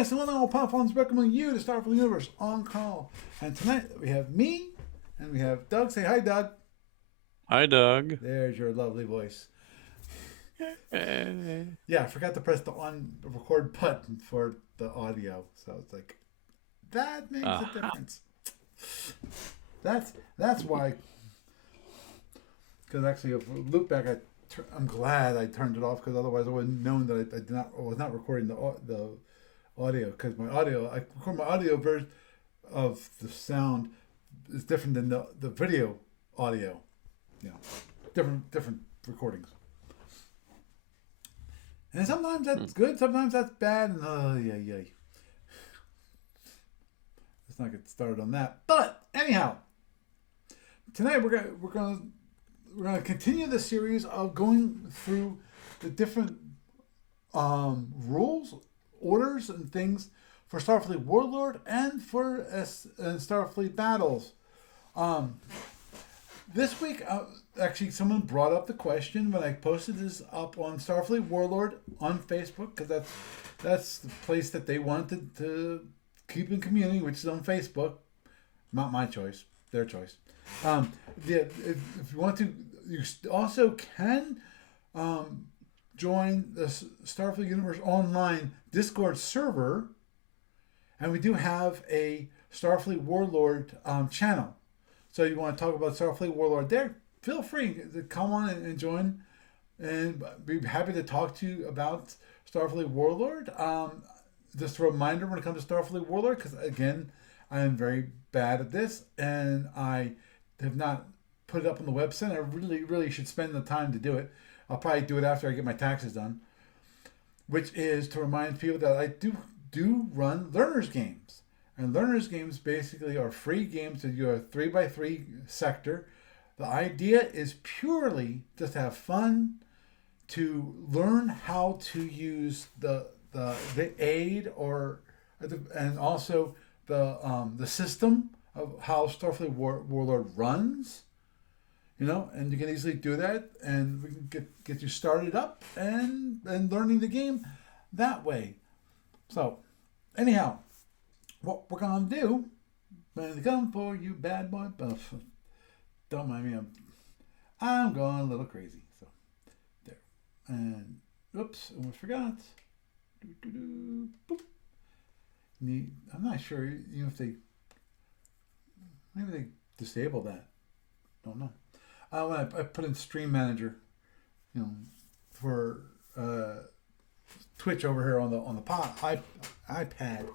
us, and one of all platforms recommending you to Star Fleet Universe on call. And tonight we have me and we have Doug. Say hi, Doug. Hi, Doug. There's your lovely voice. Hey. Yeah, I forgot to press the on record button for the audio, so it's like that makes a difference. That's why. Because actually, if we look back, I'm glad I turned it off because otherwise I wouldn't known that I was not recording the audio because I record my audio version of the sound is different than the video audio. You know, different recordings. And sometimes that's good, sometimes that's bad, and yeah. Let's not get started on that. But anyhow, tonight we're gonna continue the series of going through the different rules, orders, and things for Starfleet Warlord and for Starfleet Battles. This week, actually, someone brought up the question when I posted this up on Starfleet Warlord on Facebook, because that's the place that they wanted to keep in community, which is on Facebook. Not my choice, their choice. If you want to, you also can join the Starfleet Universe Online Discord server, and we do have a Starfleet Warlord channel. So you want to talk about Starfleet Warlord there, feel free to come on and join, and be happy to talk to you about Starfleet Warlord. Just a reminder when it comes to Starfleet Warlord, because again, I am very bad at this, and I have not put it up on the website. I really should spend the time to do it. I'll probably do it after I get my taxes done, which is to remind people that I do run learners games. And learners games basically are free games that you have a 3x3 sector. The idea is purely just to have fun, to learn how to use the aid and also the system of how Starfleet Warlord runs. You know, and you can easily do that, and we can get you started up and learning the game that way. So, anyhow, what we're gonna do when they come for you, bad boy. Don't mind me. I'm going a little crazy. So there, and oops, almost forgot. Boop. I'm not sure. You know, if maybe they disable that. Don't know. When I put in Stream Manager, you know, for Twitch over here on the iPad.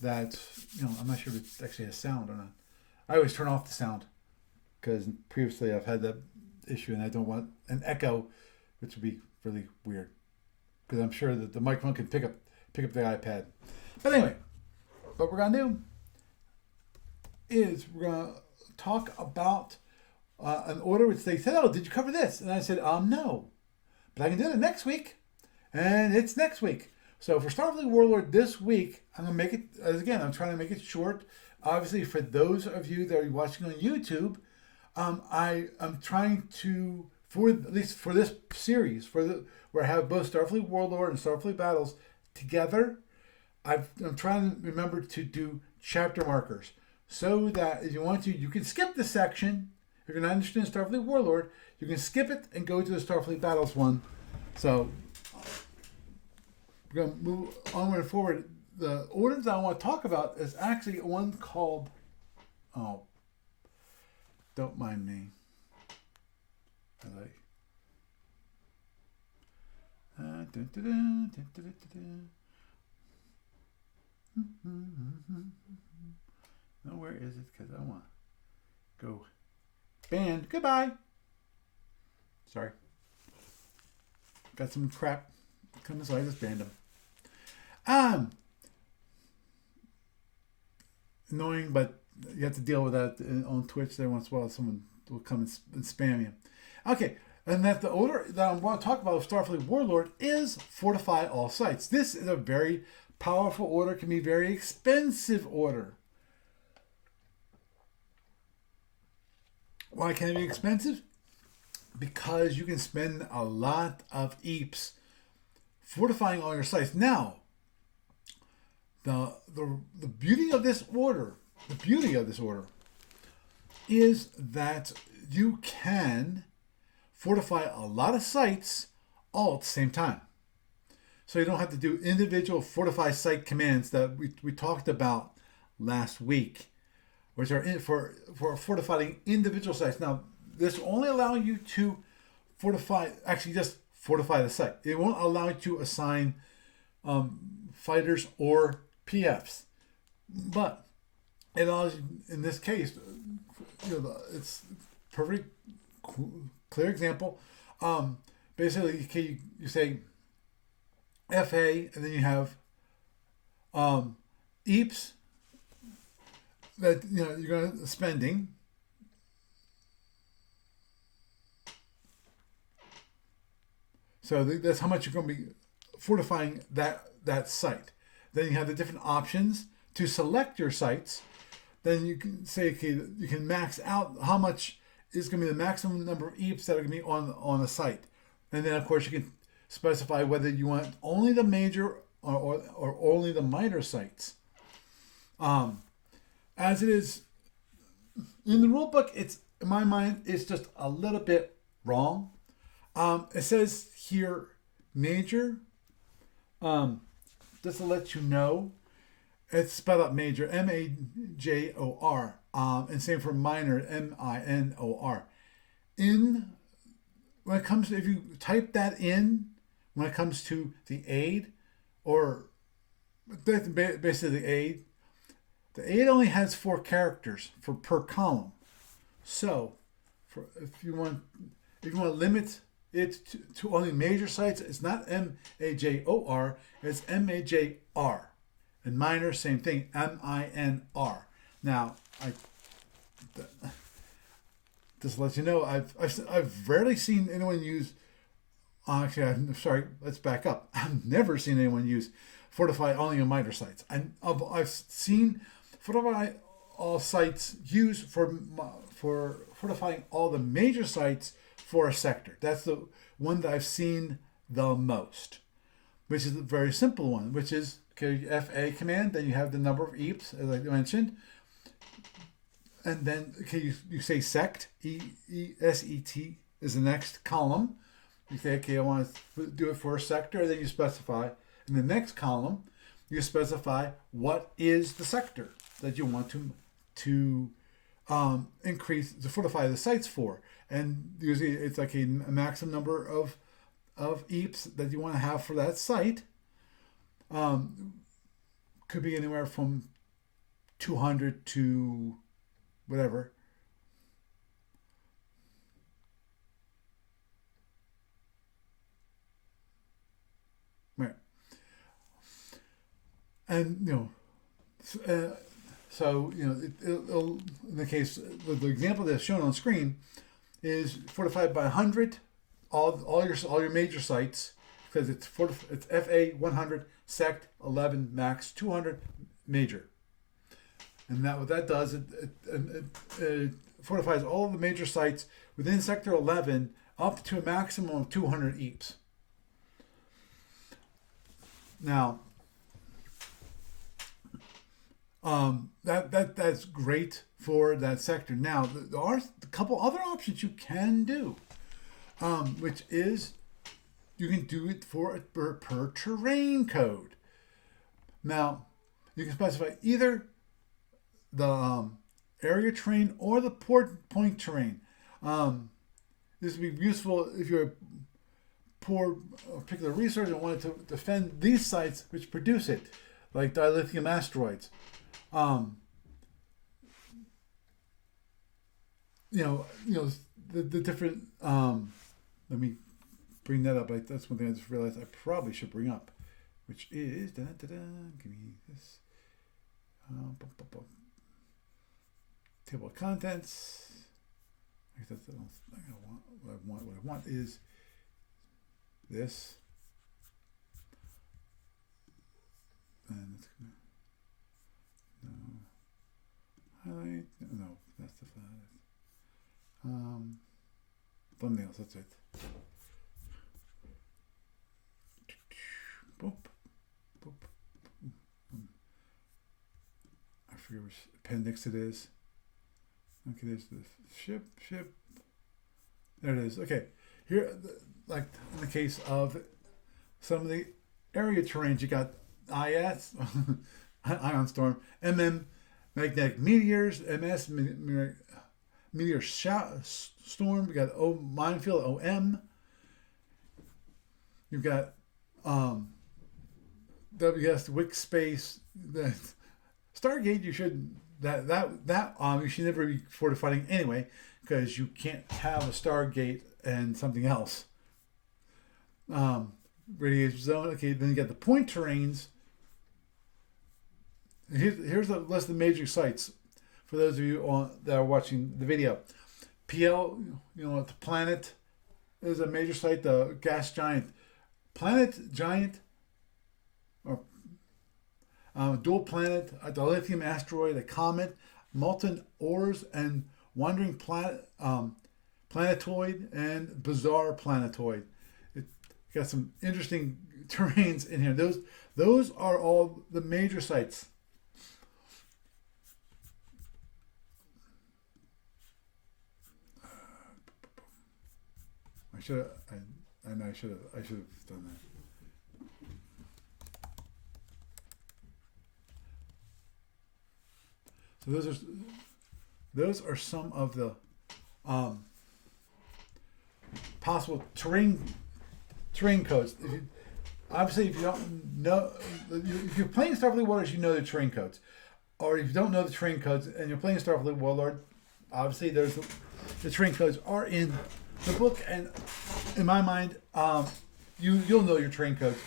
That, you know, I'm not sure if it actually has sound or not. I always turn off the sound because previously I've had that issue, and I don't want an echo, which would be really weird because I'm sure that the microphone can pick up the iPad. But anyway, what we're gonna do is we're gonna talk about an order which they said, "Oh, did you cover this?" And I said, "No, but I can do it next week," and it's next week. So for Starfleet Warlord this week, I'm going to make it, again, I'm trying to make it short. Obviously, for those of you that are watching on YouTube, I am trying to, at least for this series, where I have both Starfleet Warlord and Starfleet Battles together, I'm trying to remember to do chapter markers so that if you want to, you can skip the section. If you're going to understand Starfleet Warlord, you can skip it and go to the Starfleet Battles one. So we're going to move onward and forward. The orders I want to talk about is actually one called, don't mind me. Now where is it? Because I want to go band. Goodbye. Sorry. Got some crap coming, so I just banned them. Annoying, but you have to deal with that on Twitch there once in a while. Someone will come and spam you. Okay, and that the order that I'm going to talk about with Starfleet Warlord is Fortify all sites. This is a very powerful order, can be a very expensive order. Why can it be expensive? Because you can spend a lot of EAPs fortifying all your sites. Now, The beauty of this order, is that you can fortify a lot of sites all at the same time. So you don't have to do individual fortify site commands that we talked about last week, which are for fortifying individual sites. Now, this will only allow you to just fortify the site. It won't allow you to assign fighters or PFs. But it allows you, in this case, it's perfect clear example. Basically, you say FA, and then you have EAPs that you're going to spending. So that's how much you're going to be fortifying that site. Then you have the different options to select your sites. Then you can say, okay, you can max out how much is going to be the maximum number of EAPs that are going to be on a site. And then, of course, you can specify whether you want only the major or only the minor sites. As it is in the rulebook, it's in my mind, it's just a little bit wrong. It says here major. Just to let you know, it's spelled out major, MAJOR, and same for minor, MINOR. When it comes to, if you type that in, when it comes to the aid, or basically the aid only has 4 characters per column. So, if you want to limit it to only major sites, it's not MAJOR, it's MAJR. And minor, same thing, MINR. Now, just to let you know, I've rarely seen anyone use. Actually, I'm sorry. Let's back up. I've never seen anyone use Fortify only on minor sites. I've seen Fortify all sites used for fortifying all the major sites for a sector. That's the one that I've seen the most, which is a very simple one, which is FA command. Then you have the number of EAPs, as I mentioned. And then you say sect, ESET is the next column. You say, okay, I want to do it for a sector. And then you specify in the next column, you specify what is the sector that you want to increase, to fortify the sites for. And usually it's like a maximum number of EAPs that you want to have for that site. Could be anywhere from 200 to whatever. Right. And so it'll, in the case, the example that's shown on screen is fortified by 100 all your major sites, because it's FA 100, sect 11, max 200, major. And what that does, it fortifies all of the major sites within sector 11 up to a maximum of 200 EAPs. Now, that's great for that sector. Now, there are a couple other options you can do, which is you can do it per terrain code. Now, you can specify either the area terrain or the point terrain. This would be useful if you're a poor particular resource and wanted to defend these sites which produce it, like dilithium asteroids. The different. Let me bring that up. That's one thing I just realized I probably should bring up, which is give me this. Table of contents. I guess that's what I want is this. And it's highlight. No, that's the flat. Thumbnails. That's it. Boop, boop. appendix it is. Okay, there's the ship. There it is. Okay, here, like in the case of some of the area terrains, you got IS, ion storm, MM, magnetic meteors, MS, meteor storm. We got O minefield, OM. You've got WS Wick space. The Stargate, you should you should never be fortifying anyway, because you can't have a Stargate and something else. Radiation zone. Okay, then you got the point terrains. Here's a list of major sites for those of you that are watching the video. PL, the planet is a major site. The gas giant, planet giant, or dual planet, a dilithium asteroid, a comet, molten ores, and wandering planetoid, and bizarre planetoid. It got some interesting terrains in here. Those are all the major sites. I should have done that. So those are some of the possible terrain codes. Obviously, if you don't know, if you're playing Star Fleet Warlord, you know the terrain codes. Or if you don't know the terrain codes and you're playing Star Fleet Warlord, obviously the terrain codes are in the book, and in my mind, you'll know your terrain codes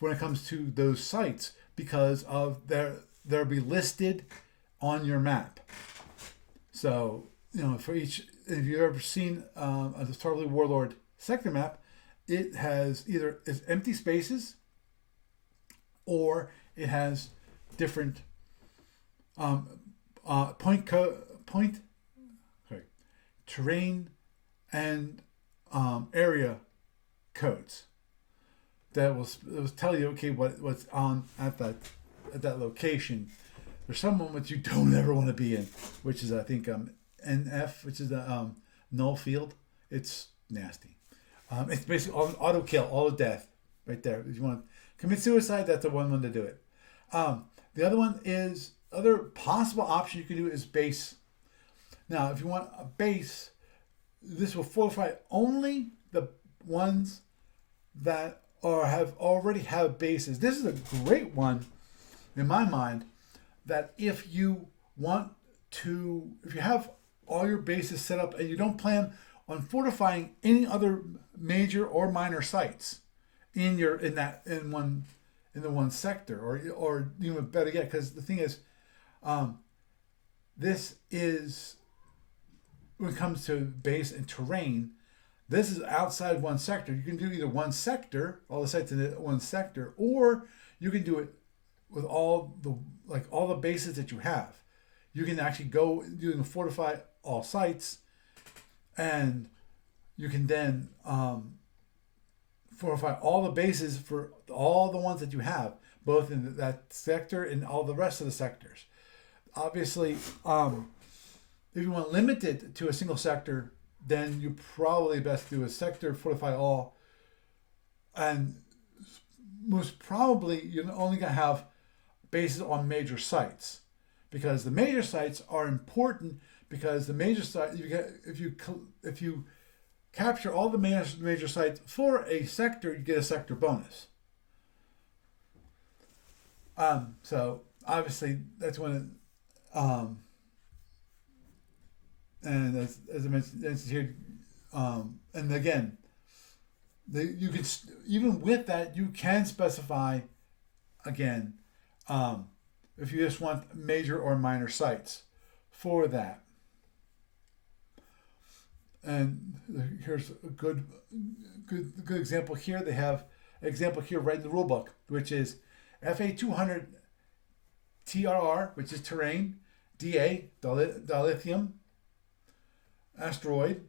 when it comes to those sites, because of they'll be listed on your map. So for each, if you've ever seen a Star Fleet Warlord sector map, it has either it's empty spaces, or it has different terrain and area codes that will tell you, okay, what's on at that location. There's some moments you don't ever want to be in, which is, I think, NF, which is the null field. It's nasty. It's basically auto kill, auto death, right there. If you want to commit suicide, that's the one to do it. The other one is, other possible option you can do is base. Now, if you want a base, this will fortify only the ones that already have bases. This is a great one, in my mind, that if you have all your bases set up and you don't plan on fortifying any other major or minor sites in the one sector, or even better yet, because the thing is, this is, when it comes to base and terrain, this is outside one sector. You can do either one sector, all the sites in one sector, or you can do it with all the bases that you have. You can actually go doing fortify all sites, and you can then fortify all the bases for all the ones that you have, both in that sector and all the rest of the sectors. Obviously, if you want to limit it to a single sector, then you probably best do a sector, fortify all, and most probably you're only going to have bases on major sites, because the major sites are important, because the major site, if you capture all the major sites for a sector, you get a sector bonus. So obviously that's when and as I mentioned here, and again, you can even with that you can specify again, if you just want major or minor sites for that. And here's a good example here. They have an example here right in the rule book, which is FA200 TRR, which is terrain, DA, dilithium asteroid,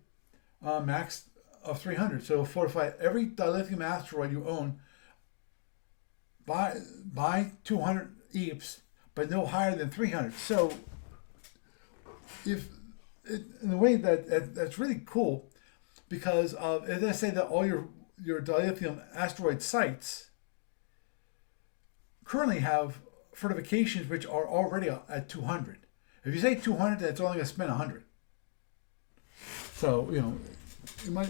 max of 300. So fortify every dilithium asteroid you own by 200 EAPs, but no higher than 300. So if in a way that's really cool because of, as I say, that all your dilithium asteroid sites currently have fortifications which are already at 200. If you say 200, that's only going to spend 100. So it might.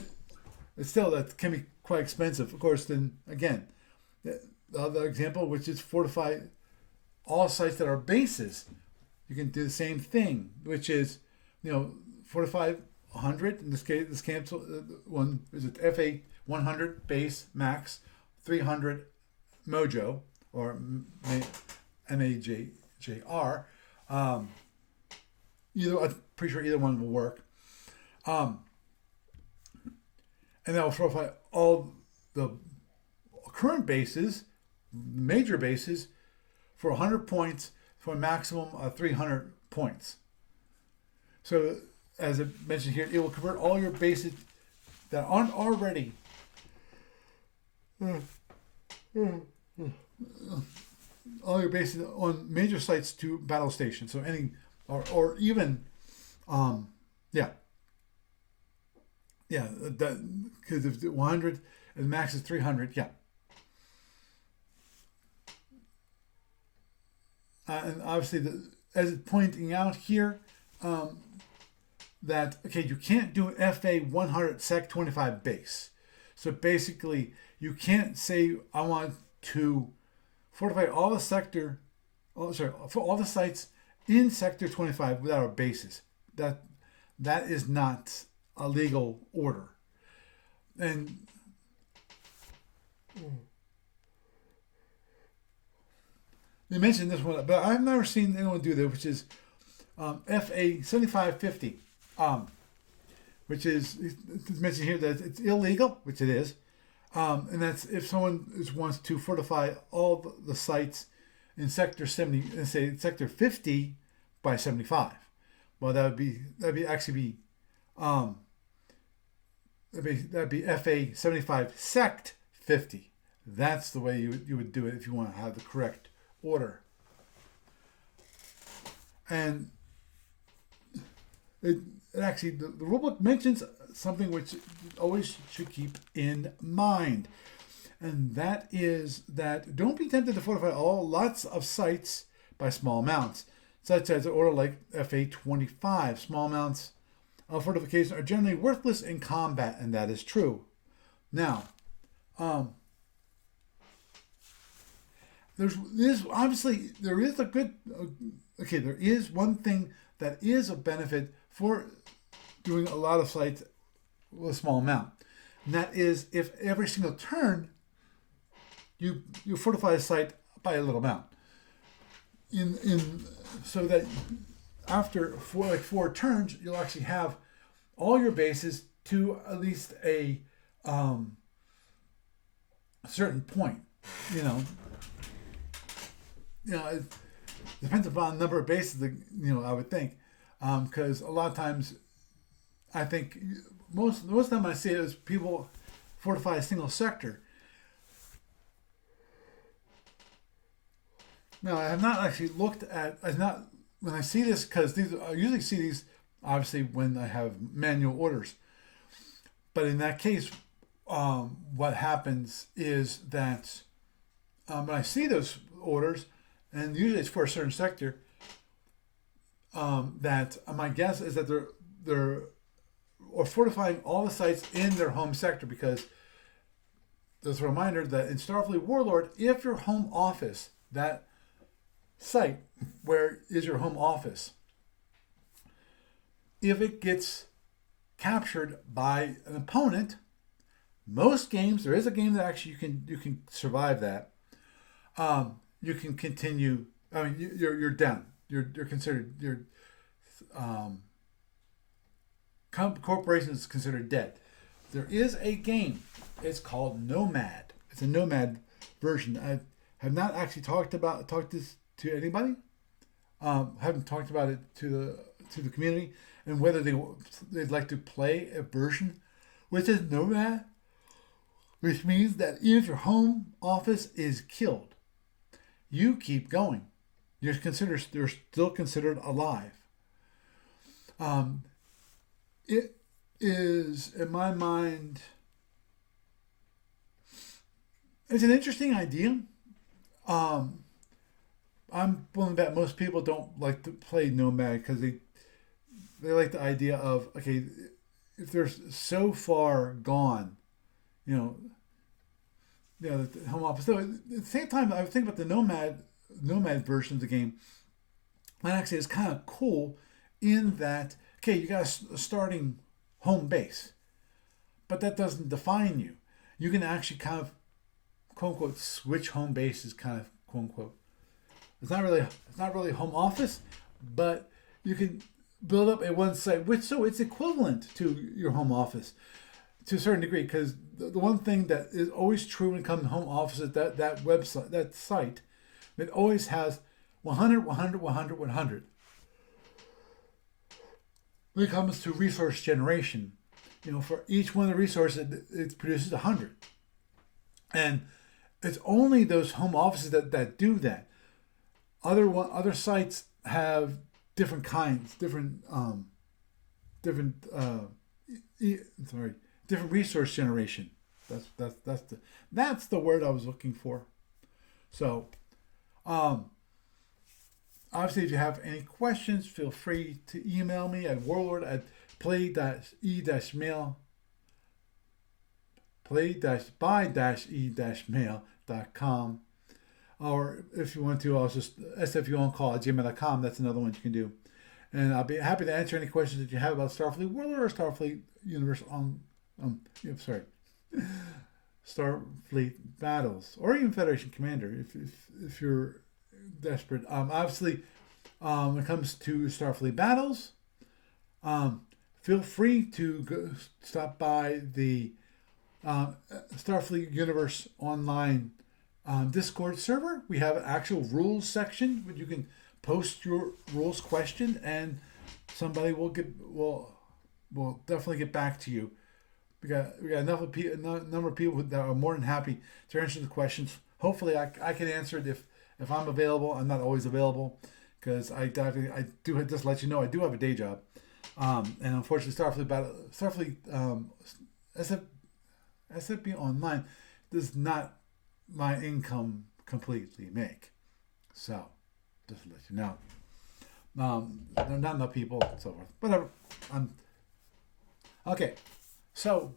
It's still, that can be quite expensive. Of course, then again, the other example, which is fortify all sites that are bases. You can do the same thing, which is, fortify 100. In this case, this cancel one is it FA 100 base max, 300 mojo or MAJR. I'm pretty sure either one will work. And that will fortify all the current bases, major bases, for 100 points for a maximum of 300 points. So, as I mentioned here, it will convert all your bases that aren't already all your bases on major sites to battle stations. So any or even that, because if 100 and the max is 300, and obviously as it's pointing out here, that you can't do FA 100 sec 25 base. So basically you can't say I want to fortify all the for all the sites in sector 25 without our bases. That is not a legal order. And they mentioned this one, but I've never seen anyone do that, which is FA 7550, which is, it's mentioned here that it's illegal, which it is, and that's if someone wants to fortify all the sites in sector 70, and say sector 50 by 75. Well, that'd be FA 75 sect 50. That's the way you would do it if you want to have the correct order. And it actually, the rulebook mentions something which always should keep in mind, and that is that don't be tempted to fortify lots of sites by small amounts, such as an order like FA 25. Small amounts of fortification are generally worthless in combat, and that is true. Now, there is one thing that is a benefit for doing a lot of sites with a small amount, and that is if every single turn you fortify a site by a little amount, so that after four turns you'll actually have all your bases to at least a certain point. It depends upon the number of bases that, I would think, because a lot of times I think most of the time I see it is people fortify a single sector. Now, I have not actually looked at, when I see this, because I usually see these obviously when I have manual orders. But in that case, what happens is that when I see those orders, and usually it's for a certain sector, that my guess is that they're fortifying all the sites in their home sector, because there's a reminder that in Star Fleet Warlord, if your home office, that site where is your home office, if it gets captured by an opponent, most games, there is a game that actually you can survive that. You can continue. I mean, you're done. You're considered, corporation is considered dead. There is a game. It's called Nomad. It's a Nomad version. I have not actually talked this to anybody. Haven't talked about it to the community, and whether they'd like to play a version which is Nomad, which means that if your home office is killed, you keep going. You're still considered alive. Um, it is, in my mind, it's an interesting idea. Um, I'm willing to bet most people don't like to play Nomad because they like the idea of, okay, if they're so far gone, you know, the home office. So at the same time, I think about the Nomad version of the game. And actually, it's kind of cool in that, okay, you got a starting home base, but that doesn't define you. You can actually kind of quote unquote switch home bases, kind of quote unquote. It's not really home office, but you can build up a one site, which so it's equivalent to your home office to a certain degree. Because the one thing that is always true when it comes to home office is that website, that site, it always has 100, 100, 100, 100. When it comes to resource generation, for each one of the resources, it produces 100. And it's only those home offices that do that. Other sites have different kinds, different different resource generation. That's the word I was looking for. So, obviously, if you have any questions, feel free to email me at play-by-e-mail.com. Or if you want to, also sfuoncall@gmail.com. That's another one you can do. And I'll be happy to answer any questions that you have about Starfleet Warlord or Starfleet Universe Starfleet Battles, or even Federation Commander if you're desperate. Obviously, when it comes to Starfleet Battles, feel free to stop by the Starfleet Universe Online Discord server. We have an actual rules section where you can post your rules question, and somebody will definitely get back to you. We got a number of people that are more than happy to answer the questions. Hopefully, I can answer it if I'm available. I'm not always available because I do just let you know I do have a day job, and unfortunately, Starfleet SFB Online does not my income completely make. So, just to let you know. There are not enough people, and so forth. Whatever. Okay. So,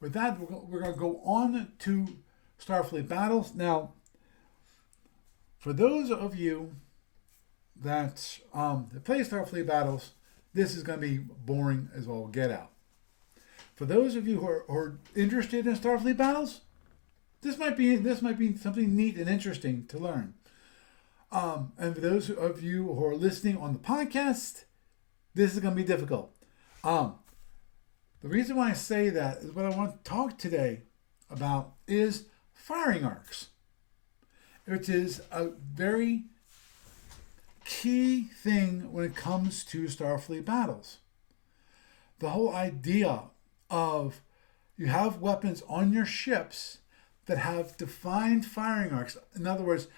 with that, we're going to go on to Starfleet Battles. Now, for those of you that play Starfleet Battles, this is going to be boring as all get out. For those of you who are interested in Starfleet Battles, this might be something neat and interesting to learn. And for those of you who are listening on the podcast, this is going to be difficult. The reason why I say that is what I want to talk today about is firing arcs, which is a very key thing when it comes to Starfleet Battles. The whole idea of you have weapons on your ships that have defined firing arcs. In other words,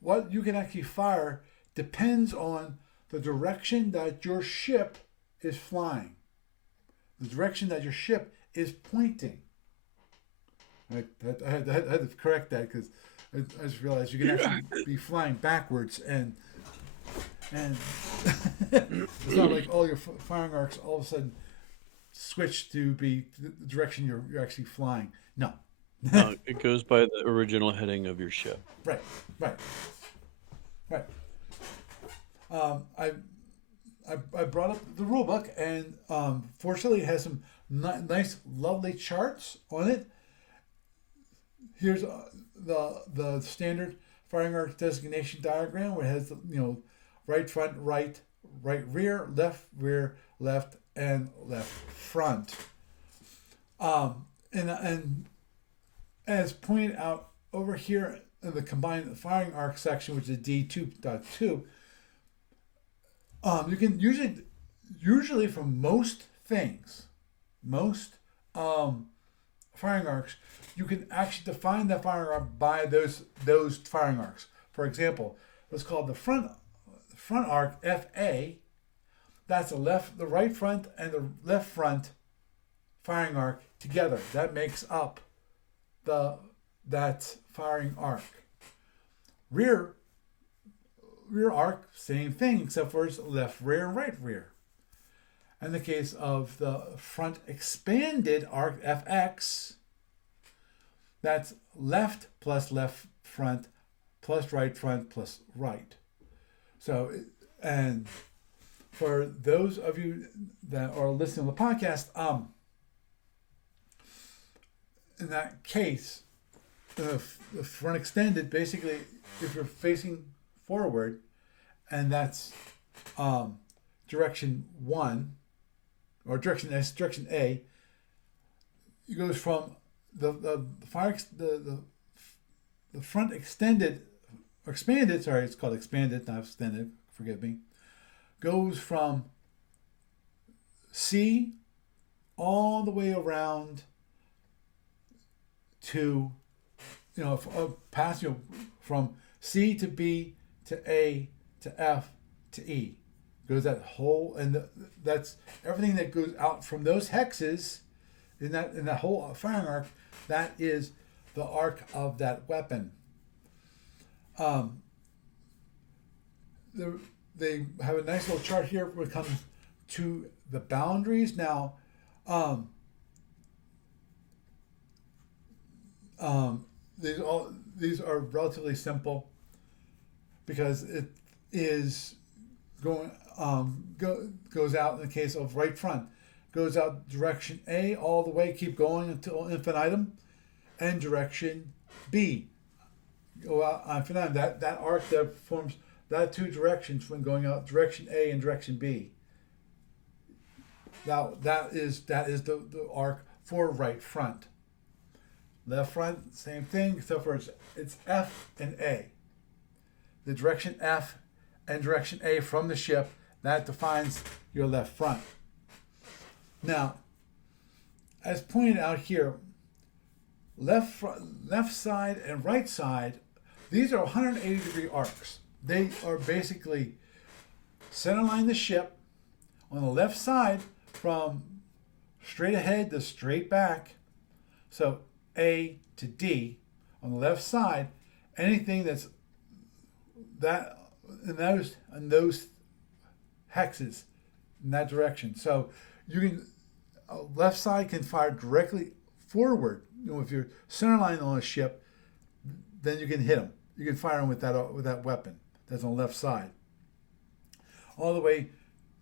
what you can actually fire depends on the direction that your ship is flying, the direction that your ship is pointing. I had to correct that because I just realized you can actually be flying backwards, and it's not like all your firing arcs all of a sudden switch to be the direction you're actually flying. No. No, it goes by the original heading of your ship. Right. I brought up the rule book, and fortunately it has some nice, lovely charts on it. Here's the standard firing arc designation diagram, where it has right front, right rear, left, and left front. And as pointed out over here in the combined firing arc section, which is D2.2, you can usually for most things, firing arcs, you can actually define that firing arc by those firing arcs. For example, what's called the front front arc FA, that's the right front and the left front firing arc together. That makes up that firing arc. Rear arc, same thing, except for it's left rear and right rear. In the case of the front expanded arc FX, that's left plus left front plus right. So, and for those of you that are listening to the podcast, in that case, the front extended, basically, if you're facing forward, and that's direction 1, or direction S, direction A, it goes from the front extended, or expanded, sorry, it's called expanded, not extended, forgive me, goes from C all the way around to, from C to B to A to F to E. Goes that whole, and that's everything that goes out from those hexes in that whole firing arc. That is the arc of that weapon. They have a nice little chart here when it comes to the boundaries. Now, these are relatively simple because it is goes out in the case of right front, goes out direction A all the way, keep going until infinitum, and direction B go out infinitum. That arc that forms that two directions when going out direction A and direction B. Now that is the arc for right front. Left front, same thing, except for it's F and A. The direction F and direction A from the ship, that defines your left front. Now, as pointed out here, left side and right side, these are 180-degree arcs. They are basically centerline the ship on the left side from straight ahead to straight back. So A to D on the left side, anything that's that in those hexes in that direction. So you can left side can fire directly forward. If you're centerline on a ship, then you can hit them. You can fire them with that weapon that's on the left side. All the way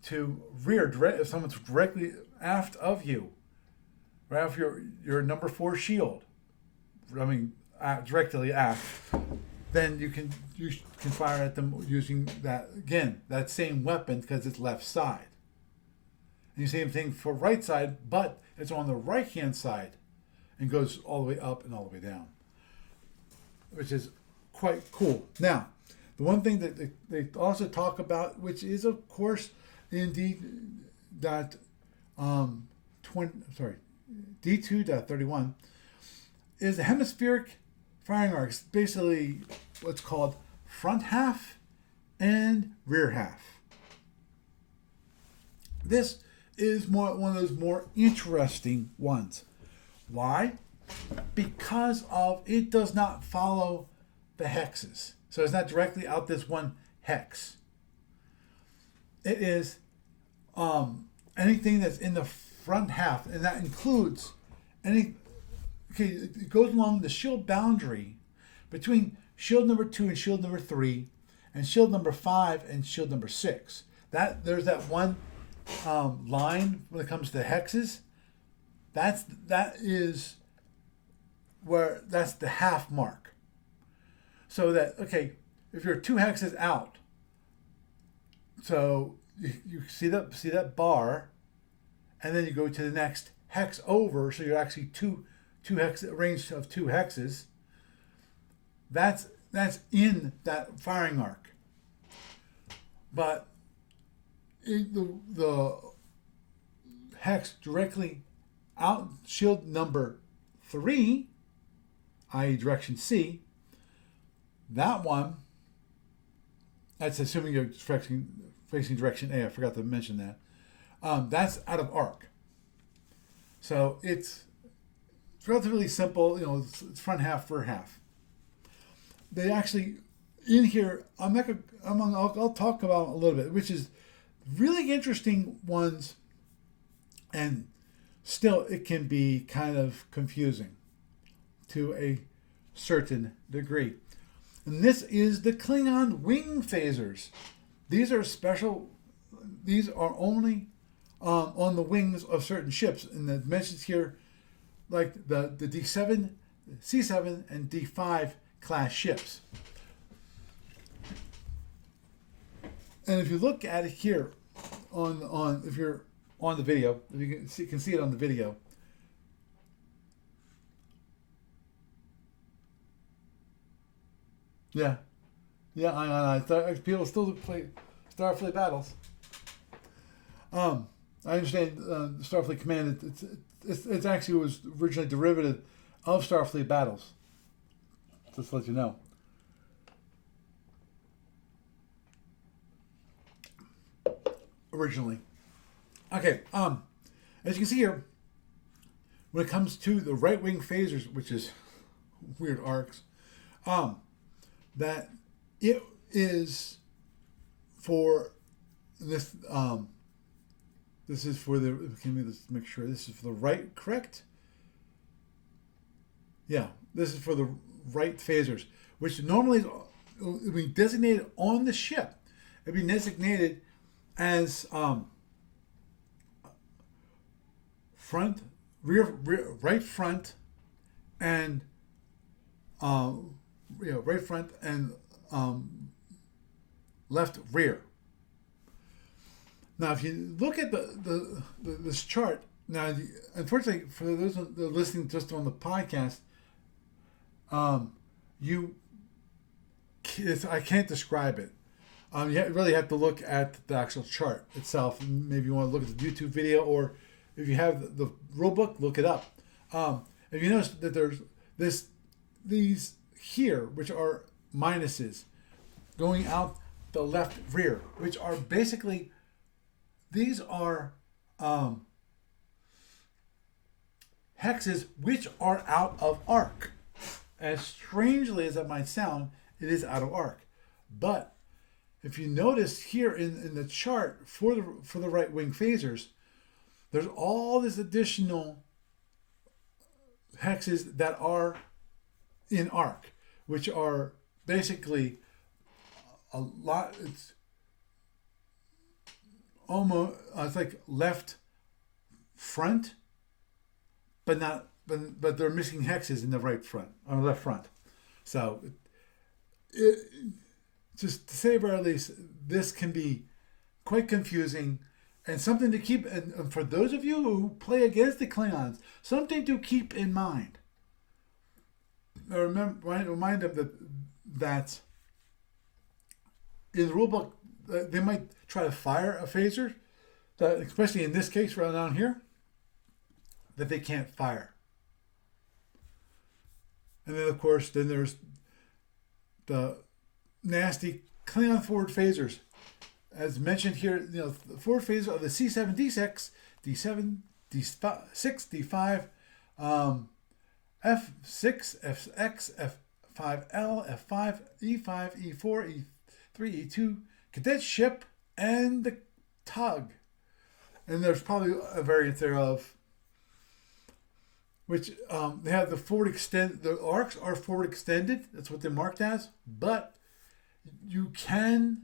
to rear, if someone's directly aft of you, right off your number 4 shield, directly aft, then you can fire at them using that same weapon because it's left side. And the same thing for right side, but it's on the right hand side and goes all the way up and all the way down, which is quite cool. Now, the one thing that they also talk about, which is of course indeed that D2.31, is the hemispheric firing arcs, basically what's called front half and rear half. This is one of those more interesting ones. Why? Because of it does not follow the hexes. So it's not directly out this one hex. It is anything that's in the front half, and that includes it goes along the shield boundary between shield number 2 and shield number 3, and shield number 5 and shield number 6. There's that one line when it comes to hexes. That's the half mark. So that, if you're 2 hexes out, so you see that bar, and then you go to the next hex over, so you're actually two hex, a range of 2 hexes. That's in that firing arc. But the hex directly out shield number 3, i.e. direction C, that one That's assuming you're facing direction A. I forgot to mention that. That's out of arc. So it's relatively simple. It's front half for half. They actually in here. I'll talk about a little bit, which is really interesting ones, and still it can be kind of confusing to a certain degree. And this is the Klingon wing phasers. These are special. These are only on the wings of certain ships, and it mentions here, like the D7, C7, and D5 class ships. And if you look at it here, if you're on the video, if you can see it on the video. Yeah, I thought people still play Star Fleet Battles. I understand Starfleet Command. It's actually was originally derivative of Starfleet Battles. Just to let you know. Originally. Okay. As you can see here, when it comes to the right wing phasers, which is weird arcs, that it is for this. This is for the. Can we just make sure this is for the right? Correct. Yeah, this is for the right phasers, which normally would be designated on the ship. It'd be designated as front, rear, right front, and right front and left rear. Now, if you look at this chart, now, unfortunately, for those that are listening just on the podcast, I can't describe it. You really have to look at the actual chart itself. Maybe you want to look at the YouTube video, or if you have the rule book, look it up. If you notice that there's these here, which are minuses, going out the left rear, which are basically, these are hexes which are out of arc. As strangely as that might sound, it is out of arc. But if you notice here in the chart for the right wing phasers, there's all this additional hexes that are in arc, which are basically a lot. It's almost it's like left front, but not. But they're missing hexes in the right front, on the left front. So, just to say very least, this can be quite confusing and something to keep. And for those of you who play against the Klingons, something to keep in mind. Remind them that in the rulebook, they might try to fire a phaser, especially in this case right down here, that they can't fire. And then, of course, there's the nasty Klingon forward phasers. As mentioned here, the forward phasers are the C7, D6, D7, D6, D5, F6, FX, F5L, F5, E5, E4, E3, E2, cadet ship, and the tug. And there's probably a variant thereof, which they have the forward extend. The arcs are forward extended. That's what they're marked as. But you can,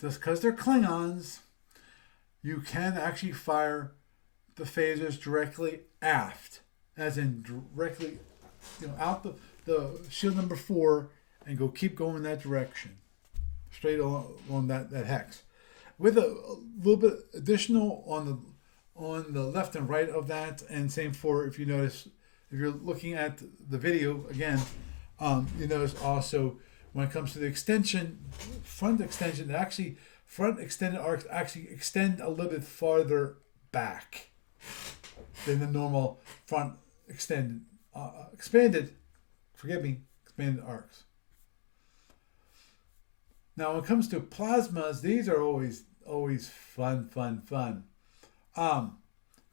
just because they're Klingons, you can actually fire the phasers directly aft, as in directly, out the shield number 4 and keep going in that direction, straight along that hex, with a little bit additional on the left and right of that. And same for, if you notice, if you're looking at the video again, you notice also when it comes to the extension, front extension, actually front extended arcs actually extend a little bit farther back than the normal front expanded arcs. Now, when it comes to plasmas, these are always fun. Of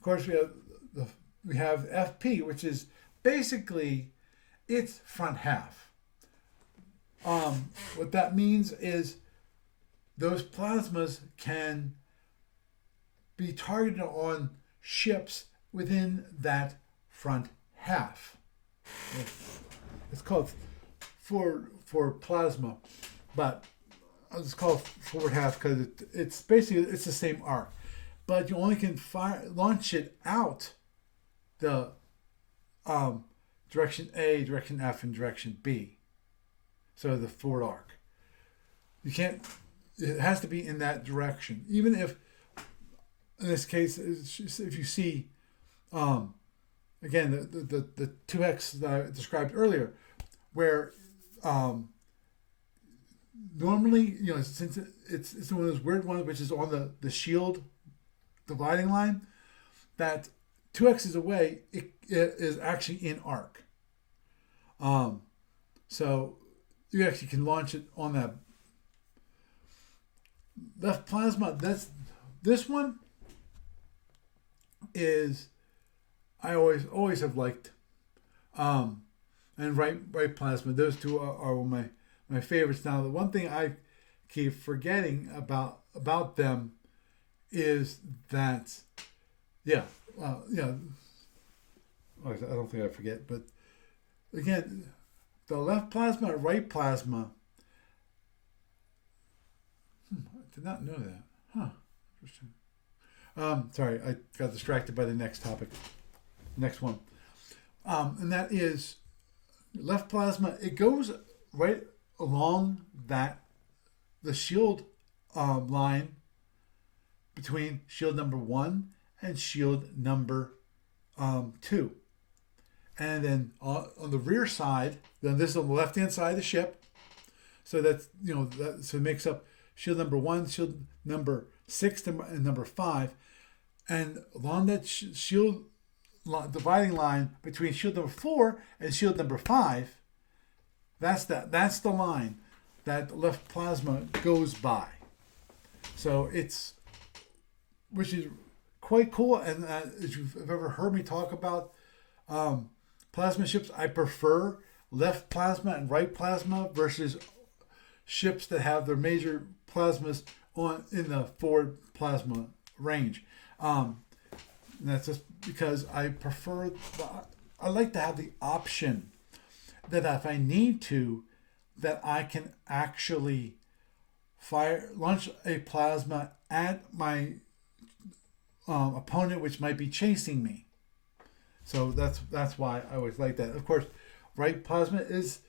course, we have FP, which is basically its front half. What that means is those plasmas can be targeted on ships within that front half. It's called for plasma, but it's called forward half because it's basically it's the same arc, but you only can launch it out the direction A, direction F, and direction B. So the forward arc. You can't. It has to be in that direction, even if in this case, if you see, again, the 2x that I described earlier, where normally, since it's one of those weird ones which is on the shield dividing line, that 2x is away, it is actually in arc. So you actually can launch it on that left plasma. This one is I always have liked, and right plasma. Those two are my favorites. Now, the one thing I keep forgetting about them is that, I don't think I forget, but again, the left plasma and right plasma. I did not know that. Huh. Interesting. Sorry, I got distracted by the next topic. Next one. And that is left plasma. It goes right along the shield line between shield number 1 and shield number 2. And then on the rear side, then this is on the left hand side of the ship. So that's, so it makes up shield number 1, shield number 6, and number 5. And along that shield dividing line between shield number 4 and shield number 5, that's the line that left plasma goes by. So which is quite cool. And if you've ever heard me talk about plasma ships, I prefer left plasma and right plasma versus ships that have their major plasmas in the forward plasma range. And that's just because I prefer. I like to have the option that if I need to, that I can actually launch a plasma at my opponent, which might be chasing me. So that's why I always like that. Of course, right plasma is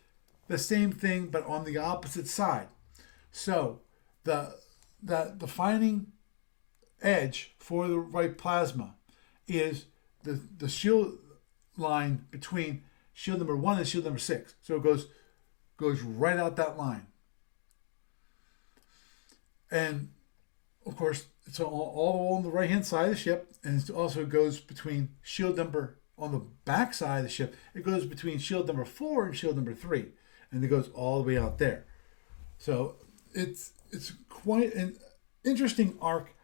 the same thing, but on the opposite side. So the defining edge for the right plasma is the shield line between shield number 1 and shield number 6. So it goes right out that line. And of course, it's all on the right hand side of the ship, and it also goes between shield number on the back side of the ship. It goes between shield number 4 and shield number 3, and it goes all the way out there. So it's quite an interesting arc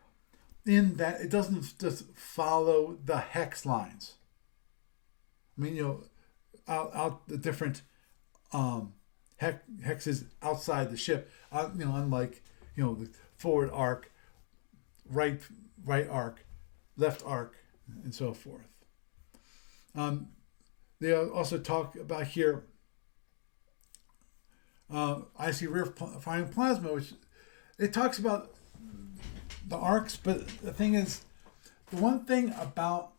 in that it doesn't just follow the hex lines. I mean, out the different hexes outside the ship. Unlike the forward arc, right arc, left arc, and so forth. They also talk about here. I see rear firing plasma, which it talks about the arcs, but the thing is, the one thing about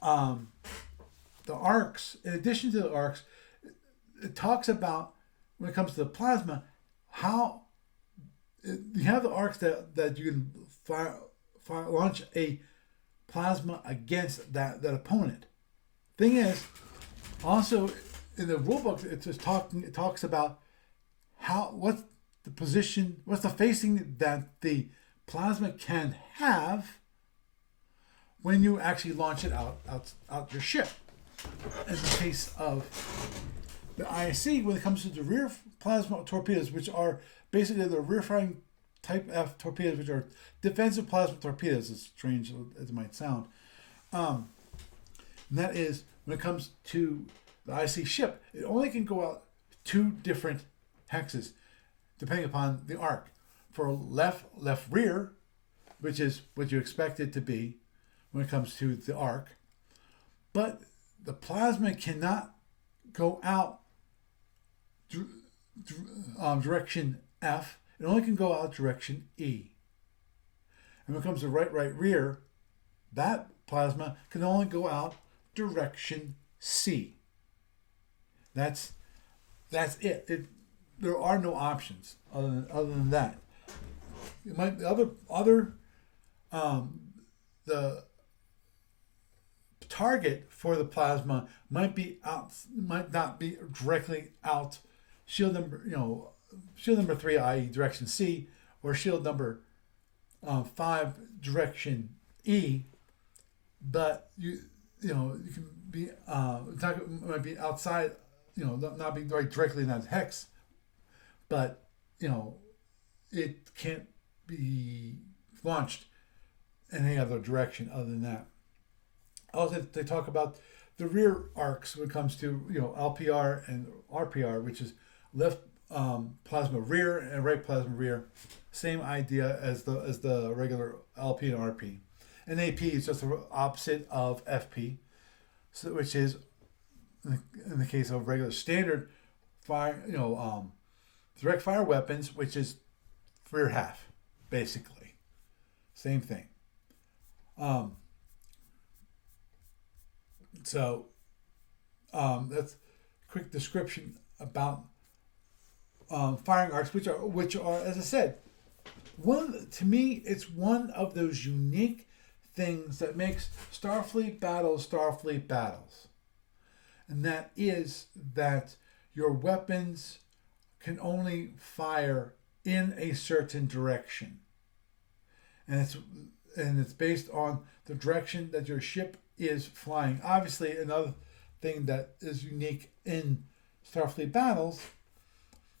the arcs, in addition to the arcs, it talks about, when it comes to the plasma, how you have the arcs that you can launch a plasma against that opponent. Thing is, also in the rulebook, it talks about what's the position, what's the facing that the plasma can have when you actually launch it out your ship. In the case of the ISC, when it comes to the rear plasma torpedoes, which are basically the rear firing Type F torpedoes, which are defensive plasma torpedoes, as strange as it might sound. And that is, when it comes to the IC ship, it only can go out 2 different hexes, depending upon the arc. For left rear, which is what you expect it to be when it comes to the arc, but the plasma cannot go out direction F. It only can go out direction E. And when it comes to right rear, that plasma can only go out direction C. That's it. There are no options other than that. It might the target for the plasma might not be directly out shield number 3, i.e. direction C, or shield number 5 direction E, but you can be might be outside, not be right directly in that hex, but it can't be launched in any other direction other than that. Also, they talk about the rear arcs when it comes to LPR and RPR, which is left plasma rear and right plasma rear. Same idea as the regular LP and RP. And AP is just the opposite of FP, so which is in the case of regular standard fire, direct fire weapons, which is rear half, basically. Same thing. So that's a quick description about firing arcs, which are, as I said, to me, it's one of those unique things that makes Starfleet Battles, and that is that your weapons can only fire in a certain direction, and it's based on the direction that your ship is flying. Obviously, another thing that is unique in Starfleet Battles,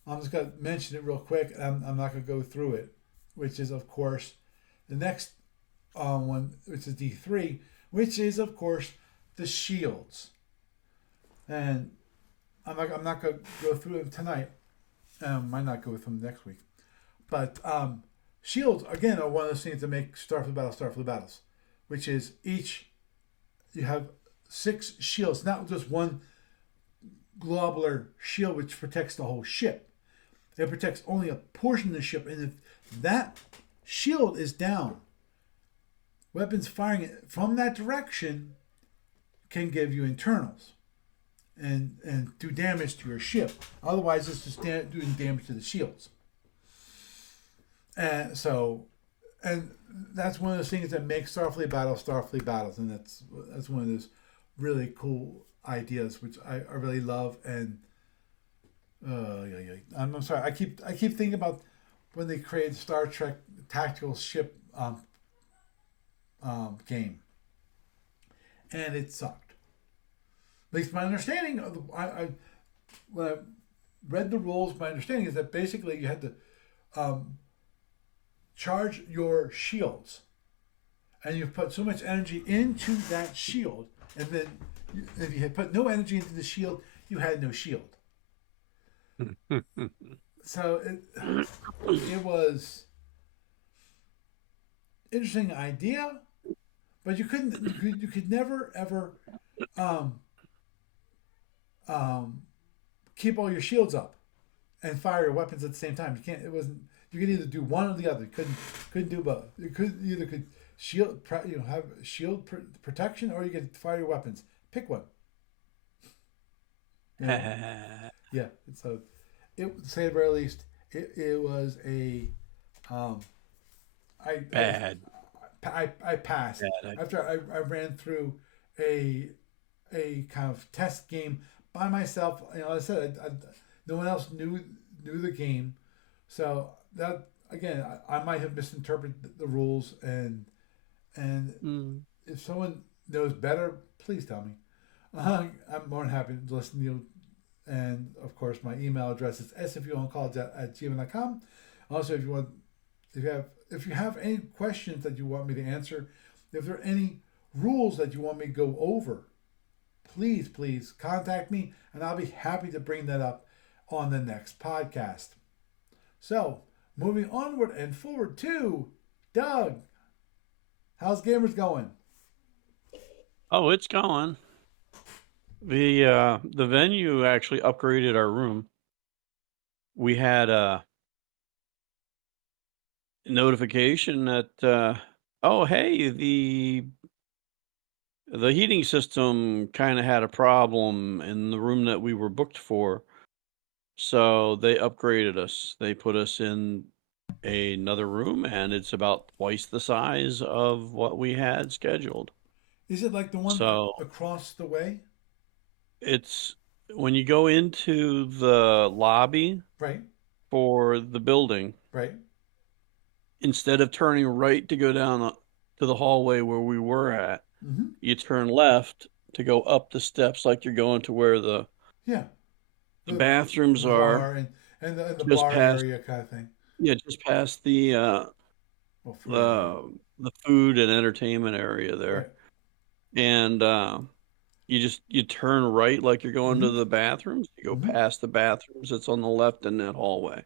I'm just going to mention it real quick. I'm not going to go through it, which is, of course, the next one, which is D3, which is, of course, the shields. And I'm not going to go through them tonight. Might not go through them next week. But shields, again, are one of those things that make Starfleet Battles, which is you have 6 shields, not just one globular shield which protects the whole ship. It protects only a portion of the ship, and if that shield is down, weapons firing from that direction can give you internals and do damage to your ship. Otherwise, it's just doing damage to the shields. And that's one of those things that makes Starfleet Battles, and that's one of those really cool ideas which I really love. And I'm sorry, I keep thinking about when they created Star Trek tactical ship game, and it sucked. At least my understanding of when I read the rules, my understanding is that basically you had to charge your shields, and you put so much energy into that shield, and then if you had put no energy into the shield, you had no shield. So it was interesting idea, but you could never ever keep all your shields up and fire your weapons at the same time. You could either do one or the other. You couldn't do both. You could shield, have shield protection, or you could fire your weapons. Pick one. Yeah. So, to say the very least, it was a Bad. I passed after I ran through a kind of test game by myself. As I said, no one else knew the game, so that again, I might have misinterpreted the rules, and if someone knows better, please tell me. I'm more than happy to listen to you. And of course, my email address is sfuoncollege@gmail.com. Also, if you have any questions that you want me to answer, if there are any rules that you want me to go over, please contact me, and I'll be happy to bring that up on the next podcast. So, moving onward and forward to Doug. How's gamers going? Oh, it's going. The venue actually upgraded our room. We had a notification that oh hey, the heating system kind of had a problem in the room that we were booked for. So they upgraded us. They put us in another room, and it's about twice the size of what we had scheduled. Is it like the one So across the way? it's when you go into the lobby Right, for the building, right. instead of turning right to go down to the hallway where we were at, Mm-hmm. you turn left to go up the steps like you're going to where Yeah, the bathrooms the are, bar and the just bar past, area kind of thing. yeah, just past Well, food area. the food and entertainment area there. Right. And you turn right like you're going to Mm-hmm. the bathrooms. You go Mm-hmm. past the bathrooms that's on the left in that hallway.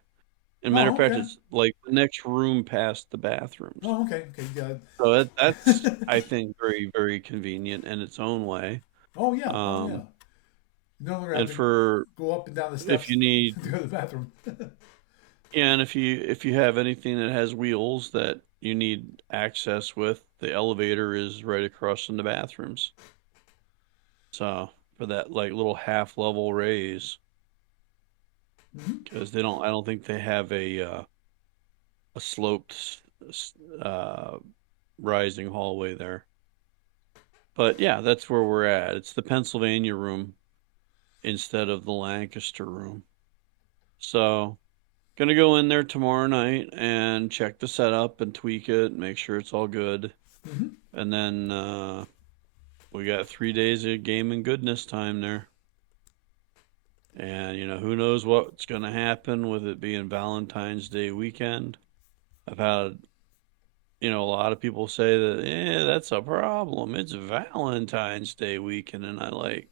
And matter of Oh, fact, okay. it's like the next room past the bathrooms. Oh, okay. Okay, good. So that's, I think, very, very convenient in its own way. Oh yeah. Oh yeah. Um, You no longer have and to for go up and down the if steps you need, to go to the bathroom. yeah, and if you have anything that has wheels that you need access with, the elevator is right across from the bathrooms. So for that like little half level raise, Mm-hmm. because I don't think they have a sloped uh, rising hallway there. But yeah, that's where we're at. It's the Pennsylvania room instead of the Lancaster room. So, gonna go in there tomorrow night and check the setup and tweak it, make sure it's all good. Mm-hmm. And then we got 3 days of gaming goodness time there. And who knows what's gonna happen with it being Valentine's Day weekend. I've had a lot of people say that, that's a problem. It's Valentine's Day weekend. And I like